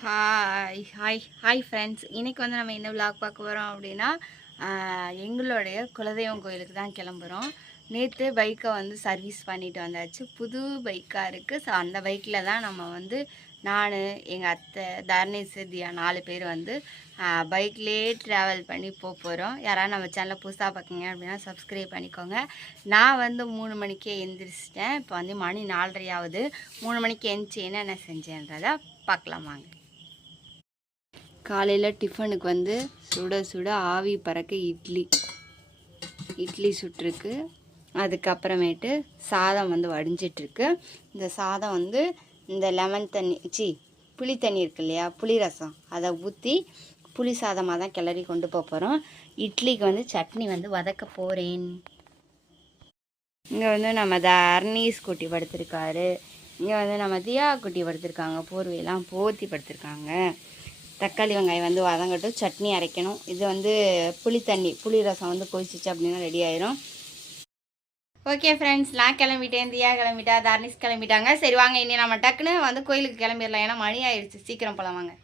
Hi friends. இன்றைக்கி வந்து நம்ம என்ன விளாக் பார்க்க போகிறோம் அப்படின்னா, எங்களுடைய குலதெய்வம் கோயிலுக்கு தான் கிளம்புறோம். நேற்று பைக்கை வந்து சர்வீஸ் பண்ணிட்டு வந்தாச்சு. புது பைக்காக இருக்குது. ஸோ அந்த பைக்கில் தான் நம்ம வந்து நான், எங்கள் அத்தை, தர்ணேஷ், தியா 4 பேர் வந்து பைக்லேயே ட்ராவல் பண்ணி போகிறோம். யாராவது நம்ம சேனலில் புதுசாக பார்க்குங்க அப்படின்னா சப்ஸ்கிரைப் பண்ணிக்கோங்க. நான் வந்து 3 மணிக்கே எழுந்திரிச்சிட்டேன். இப்போ வந்து மணி 4:30 ஆகுது. 3 மணிக்கு எழுந்திரிச்சி என்னென்ன செஞ்சேன்றதை பார்க்கலாம் வாங்க. காலையில் டிஃபனுக்கு வந்து சுட சுட ஆவி பறக்க இட்லி சுட்டிருக்கு. அதுக்கப்புறமேட்டு சாதம் வந்து வடிஞ்சிட்ருக்கு. இந்த சாதம் வந்து இந்த லெமன் தண்ணி புளி தண்ணி இருக்கு இல்லையா, புளி ரசம், அதை ஊற்றி புளி சாதமாக தான் கிளறி கொண்டு போகிறோம். இட்லிக்கு வந்து சட்னி வந்து வதக்க போகிறேன். இங்கே வந்து நம்ம தர்ணேஷ் குட்டி படுத்திருக்காரு. இங்கே வந்து நம்ம தியா குட்டி படுத்திருக்காங்க. போர்வையெல்லாம் போற்றி படுத்திருக்காங்க. தக்காளி வெங்காயம் வந்து வதங்கட்டும், சட்னி அரைக்கணும். இது வந்து புளி ரசம் வந்து கொதிச்சிச்சு அப்படின்னா ரெடி ஆயிரும். ஓகே ஃப்ரெண்ட்ஸ், நான் கிளம்பிட்டேன், தியா கிளம்பிட்டா, தர்ணேஷ் கிளம்பிட்டாங்க. சரி வாங்க, இனி நம்ம டக்குன்னு வந்து கோயிலுக்கு கிளம்பிடலாம். ஏன்னா மணி ஆயிடுச்சு, சீக்கிரம் போகலாம் வாங்க.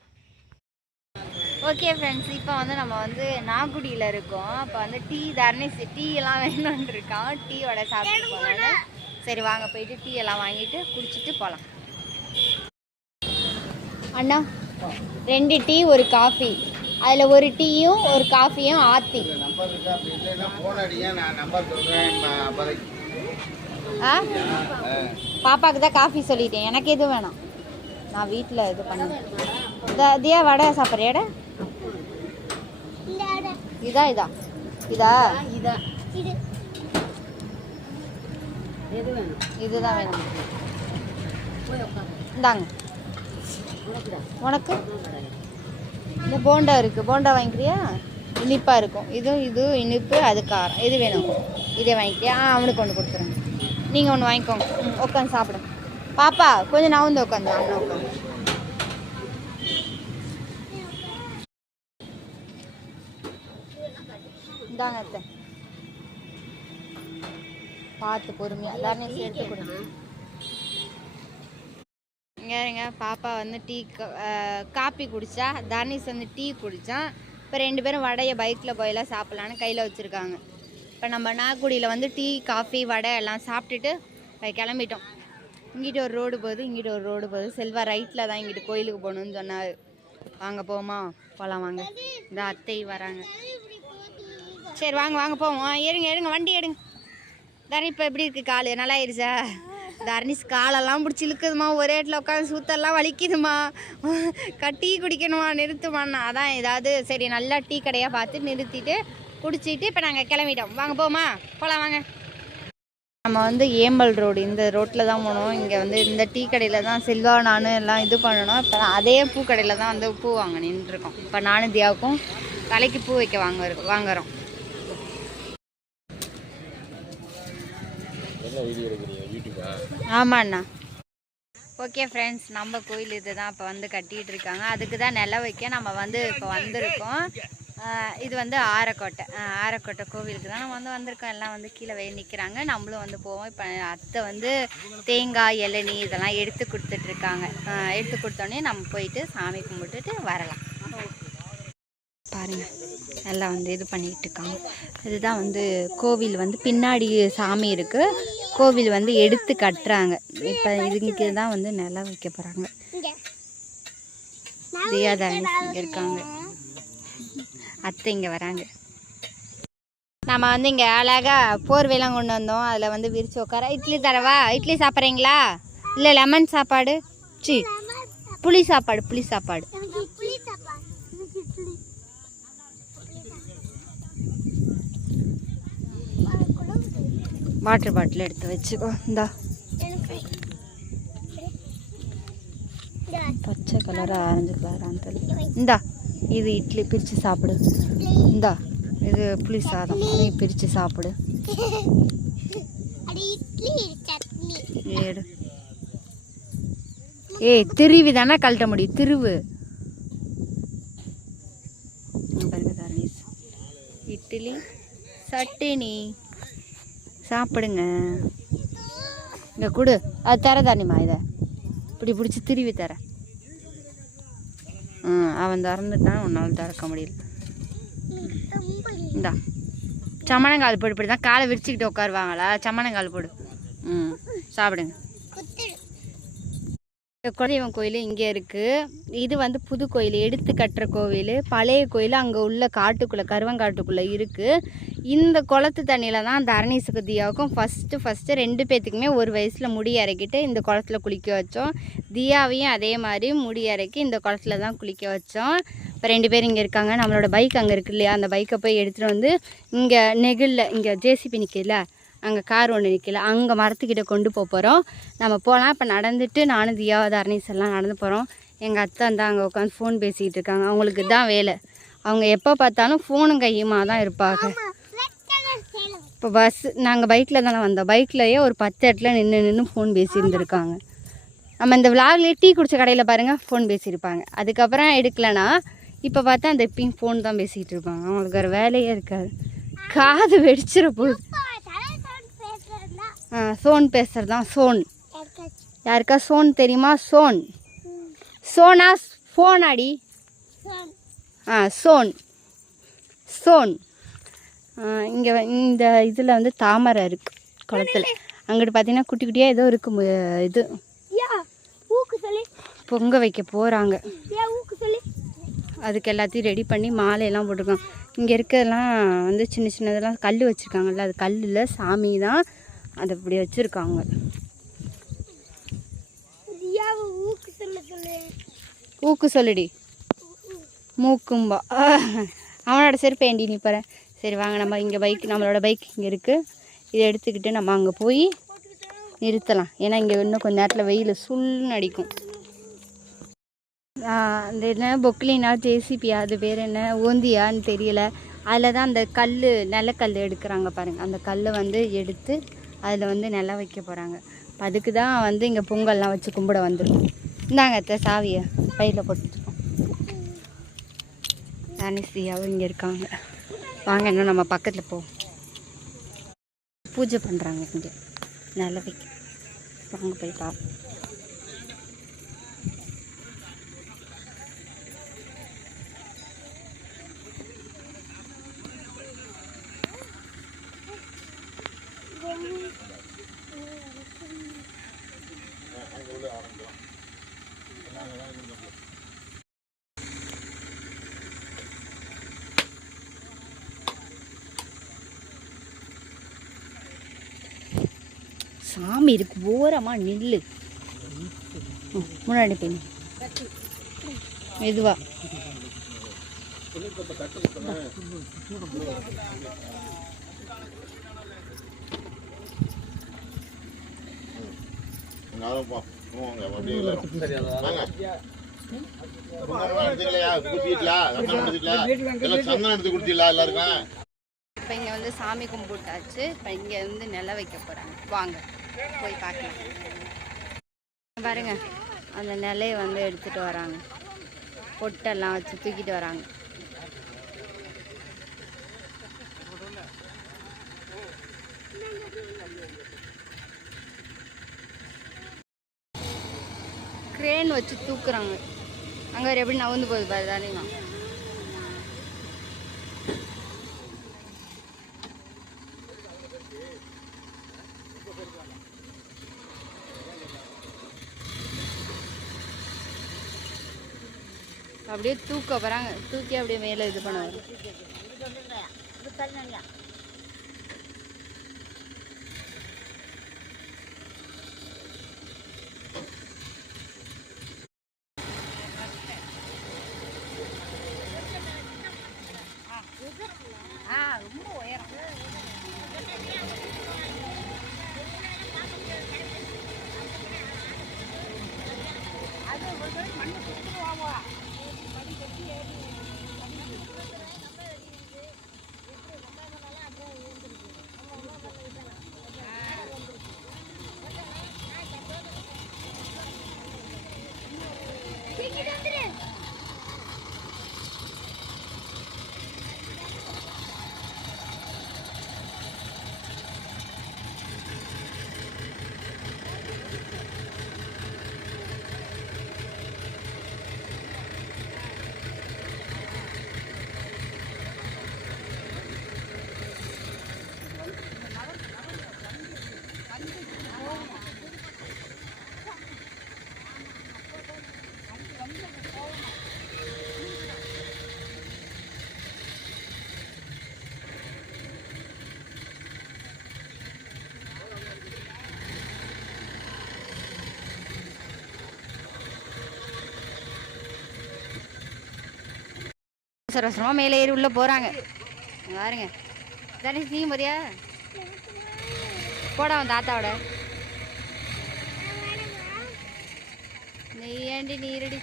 ஓகே ஃப்ரெண்ட்ஸ், இப்போ வந்து நம்ம வந்து நாகுடியில் இருக்கோம். அப்போ வந்து தர்ணேஷ் டீ எல்லாம் வேணும்னு இருக்கான். டீயோட சாப்பிட்டு போகலாம். சரி வாங்க, போயிட்டு டீ எல்லாம் வாங்கிட்டு குடிச்சிட்டு போகலாம். அண்ணா 2 டீ 1 காஃபி, அதில் 1 டீயும் 1 காஃபியும் ஆற்றி. பாப்பாவுக்கு தான் காஃபி சொல்லிட்டேன், எனக்கு எதுவும் வேணாம். நான் வீட்டில் இது பண்ணேன். தியா வடை சாப்பிட்றியாட? இதுதான் வேணும். இந்தாங்க உனக்கு. இந்த போண்டா இருக்குது, போண்டா வாங்கிக்கிறியா? இனிப்பாக இருக்கும். இது இனிப்பு, அது காரம். எது வேணும்? இதே வாங்கிக்கிறியா? அவனுக்கு ஒன்று கொடுத்துருங்க. நீங்கள் ஒன்று வாங்கிக்கோங்க. உட்காந்து சாப்பிடுங்க. பாப்பா கொஞ்சம் நான் வந்து உட்காந்து, அண்ணன் உட்காந்து. இந்தாங்க அத்தை, பார்த்து பொறுமையாக எல்லாருமே சேர்த்து கொடுங்க. இங்க பாப்பா வந்து காப்பி குடித்தா, தர்ணேஷ் வந்து டீ குடித்தான். இப்போ 2 பேரும் வடையை பைக்கில் போயெல்லாம் சாப்பிட்லான்னு கையில் வச்சுருக்காங்க. இப்போ நம்ம நாகுடியில் வந்து டீ, காஃபி, வடை எல்லாம் சாப்பிட்டுட்டு கிளம்பிட்டோம். இங்கிட்ட ஒரு ரோடு போகுது, இங்கிட்ட ஒரு ரோடு போகுது. செல்வா ரைட்டில் தான் இங்கிட்ட கோயிலுக்கு போகணுன்னு சொன்னார். வாங்க போமா, போகலாம் வாங்க. இந்த அத்தை வராங்க. சரி வாங்க போவோம். எடுங்க வண்டி எடுங்க. தானே இப்போ எப்படி இருக்குது காலு? நல்லா ஆயிடுச்சா? தர்ணேஷ் காலெல்லாம் பிடிச்சி இழுக்குதுமா, ஒரே இடத்துல உட்காந்து சூத்தெல்லாம் வலிக்குதுமா, டீ குடிக்கணுமா, நிறுத்துமாண்ணா. அதான் ஏதாவது சரி நல்லா டீ கடையாக பார்த்து நிறுத்திட்டு குடிச்சிட்டு இப்போ நாங்கள் கிளம்பிட்டோம். வாங்க போமா, போகலாம் வாங்க. நம்ம வந்து ஏம்பல் ரோடு, இந்த ரோட்டில் தான் போனோம். இங்கே வந்து இந்த டீ கடையில் தான் செல்வா நானும் எல்லாம் இது பண்ணணும். இப்போ அதே பூ கடையில் தான் வந்து பூ வாங்க நின்றுருக்கோம். இப்போ நானும் தியாவுக்கும் தலைக்கு பூ வைக்க வாங்குறோம். ஆமாண்ணா. ஓகே ஃப்ரெண்ட்ஸ், நம்ம கோயில் இது தான் இப்போ வந்து கட்டிகிட்டு இருக்காங்க. அதுக்கு தான் நில வைக்க நம்ம வந்து இப்போ வந்திருக்கோம். இது வந்து ஆரக்கோட்டை கோவிலுக்கு தான் நம்ம வந்து வந்திருக்கோம். எல்லாம் வந்து கீழே நிற்கிறாங்க, நம்மளும் வந்து போவோம். இப்போ அத்தை வந்து தேங்காய், இளநீ இதெல்லாம் எடுத்து கொடுத்துட்ருக்காங்க. எடுத்து கொடுத்தோடனே நம்ம போயிட்டு சாமி கும்பிட்டுட்டு வரலாம். பாருங்கள், எல்லாம் வந்து இது பண்ணிக்கிட்டு இருக்காங்க. இதுதான் வந்து கோவில் வந்து பின்னாடி சாமி இருக்குது. கோவில் வந்து எடுத்து கட்டுறாங்க. இப்போ இதுக்கு தான் வந்து நிலம் வைக்க போகிறாங்க. தியா தர்ணேஷ் இங்கே இருக்காங்க, அத்தை இங்கே வராங்க. நம்ம வந்து இங்கே அழகாக போர்வையெல்லாம் கொண்டு வந்தோம். அதில் வந்து விரித்து உட்கார. இட்லி தரவா? இட்லி சாப்பிட்றீங்களா? இல்லை லெமன் சாப்பாடு, புளி சாப்பாடு. வாட்டர் பாட்டில் எடுத்து வச்சுக்கோ. இந்தா பச்சை கலரா ஆரஞ்சு கலரான்னு தெரியல. இந்தா இது இட்லி, பிரித்து சாப்பிடு. இந்தா இது புளி சாதம், நீ பிரித்து சாப்பிடு. ஏடு திருவி தானே கழட்ட முடியும், திருவு. தர்ணேஷ் இட்லி சட்டினி சாப்பிடுங்க. இங்கே கொடு, அது தர தானிமா. இதை இப்படி பிடிச்சி திருவி தர. அவன் திறந்துட்டான், உன்னால் திறக்க முடியல. இந்தா சமணங்கால் போடு. இப்படி தான் காலை விரிச்சுக்கிட்டு உட்காருவாங்களா? சமணங்கால் போடு. சாப்பிடுங்க. குலதெய்வம் கோயில் இங்கே இருக்குது. இது வந்து புது கோயில், எடுத்து கட்டுற கோவில். பழைய கோயில் அங்கே உள்ள காட்டுக்குள்ளே, கருவங்காட்டுக்குள்ளே இருக்குது. இந்த குளத்து தண்ணியில் தான் தரணீஸுக்கு தியாவுக்கும் ஃபஸ்ட்டு 2 பேர்த்துக்குமே ஒரு வயசில் முடி இறக்கிட்டு இந்த குளத்துல குளிக்க வச்சோம். தியாவையும் அதே மாதிரி முடி இறக்கி இந்த குளத்துல தான் குளிக்க வச்சோம். இப்போ 2 பேர் இங்கே இருக்காங்க. நம்மளோட பைக் அங்கே இருக்கு இல்லையா, அந்த பைக்கை போய் எடுத்துகிட்டு வந்து இங்கே நெகிழில், இங்கே ஜேசிபி நிற்கல, அங்கே கார் ஒன்று நிற்கல, அங்கே மரத்துக்கிட்ட கொண்டு போகிறோம். நம்ம போகலாம். இப்போ நடந்துட்டு நானும் தியா தரணீஸ் எல்லாம் நடந்து போகிறோம். எங்கள் அத்தை வந்து அங்கே உட்காந்து ஃபோன் பேசிக்கிட்டு இருக்காங்க. அவங்களுக்கு தான் வேலை. அவங்க எப்போ பார்த்தாலும் ஃபோனும் கையுமா தான் இருப்பாங்க. இப்போ நாங்கள் பைக்கில் தானே வந்தோம். பைக்லையே ஒரு 10 இடத்துல நின்று ஃபோன் பேசியிருந்துருக்காங்க. நம்ம இந்த விளாக்லேயே டீ குடித்த கடையில் பாருங்கள் ஃபோன் பேசியிருப்பாங்க. அதுக்கப்புறம் எடுக்கலைன்னா இப்போ பார்த்தா அந்த எப்பயும் ஃபோன் தான் பேசிகிட்டு இருப்பாங்க. அவங்களுக்கு வேறு வேலையே இருக்காது. காது வெடிச்சிட போகுது. சோன் பேசுகிறது தான் சோன். யாருக்கா சோன் தெரியுமா? சோனா ஃபோனாடி. சோன். இங்கே இந்த இதில் வந்து தாமரை இருக்குது குளத்தில். அங்கிட்டு பார்த்தீங்கன்னா குட்டி குட்டியாக ஏதோ இருக்குது. இது பொங்க வைக்க போகிறாங்க. அதுக்கு எல்லாத்தையும் ரெடி பண்ணி மாலையெல்லாம் போட்டிருக்காங்க. இங்கே இருக்கிறதெல்லாம் வந்து சின்ன சின்னதெல்லாம் கல் வச்சுருக்காங்கல்ல, அது கல் இல்லை, சாமி தான். அதை இப்படி வச்சுருக்காங்க. ஊக்கு சொல்லுடி. மூக்கும்பா. அவனோட செருப்பு ஏண்டி நீ போகிற? சரி வாங்க, நம்ம இங்கே நம்மளோட பைக் இங்கே இருக்குது. இதை எடுத்துக்கிட்டு நம்ம அங்கே போய் நிறுத்தலாம். ஏன்னா இங்கே இன்னும் கொஞ்சம் நேரத்தில் வெயில் சுள்ளுன்னு அடிக்கும். அந்த என்ன பொக்லினா ஜேசிபியா, அது பேர் என்ன, ஓந்தியான்னு தெரியல. அதில் தான் அந்த கல், நிலக்கல் எடுக்கிறாங்க பாருங்கள். அந்த கல்லை வந்து எடுத்து அதில் வந்து நில வைக்க போகிறாங்க. இப்போ அதுக்கு தான் வந்து இங்கே பொங்கல்லாம் வச்சு கும்பிட வந்துடும். இந்தாங்க அத்தை சாவியை பையில் போட்டுருக்கோம். தனிசியாவும் இங்கே இருக்காங்க. வாங்க இன்னும் நம்ம பக்கத்தில் போவோம். பூஜை பண்ணுறாங்க இங்கே நில வைக்க. வாங்க போய் பார்ப்போம். சாமி இருக்கு, ஓரமாக நில்லு. முன்னாடி போய் மெதுவா. இப்போ இங்கே வந்து சாமி கும்பிட்டாச்சு. இப்போ இங்கே வந்து நில வைக்க போகிறாங்க. வாங்க போய் பார்க்கலாம். பாருங்க, அந்த நிலையை வந்து எடுத்துகிட்டு வராங்க. பொட்டெல்லாம் வச்சு தூக்கிட்டு வராங்க. க்ரேன் வச்சு தூக்குறாங்க. அங்கே ஒரு எப்படி நவுந்து போகுது பாரு தானேங்க. அப்படியே தூக்க போகிறாங்க. தூக்கி அப்படியே மேலே இது பண்ணுவாங்க. ரொம்ப உயரம். அது மண்ணு சுற்றுவாவா. அவசர அவசரமாக மேலே ஏறி உள்ளே போகிறாங்க. பாருங்க தனுஷ், நீ போறியா? போடா அவன் தாத்தாவோட. நீ ஏண்டி நீரடி.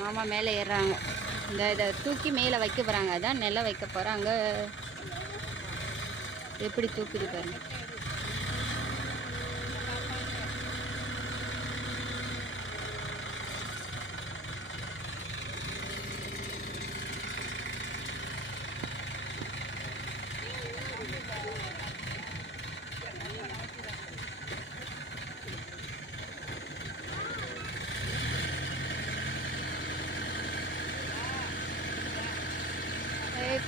மாமா மேலே ஏறுறாங்க. இதை தூக்கி மேலே வைக்க போகிறாங்க. அதான் நில வைக்க போகிறாங்க. எப்படி தூக்குது பாருங்க.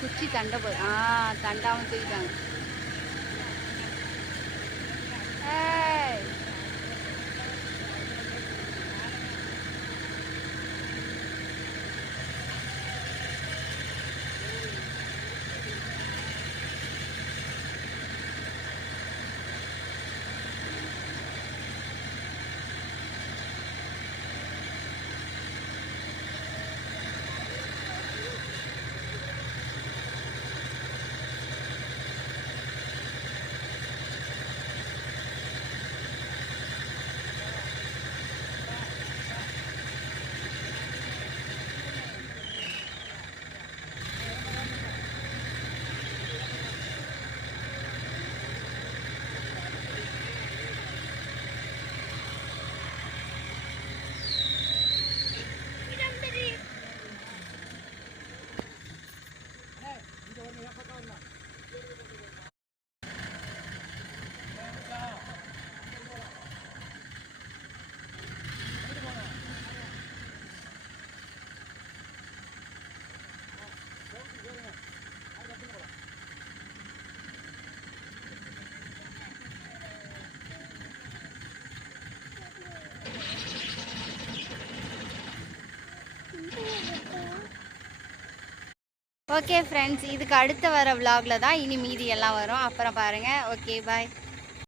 குச்சி தண்டை போய் தண்டாவும் தூக்கிட்டாங்க. ஓகே ஃப்ரெண்ட்ஸ், இதுக்கு அடுத்து வர விலாகில் தான் இனி மீதி எல்லாம் வரும். அப்புறம் பாருங்கள். Okay bye.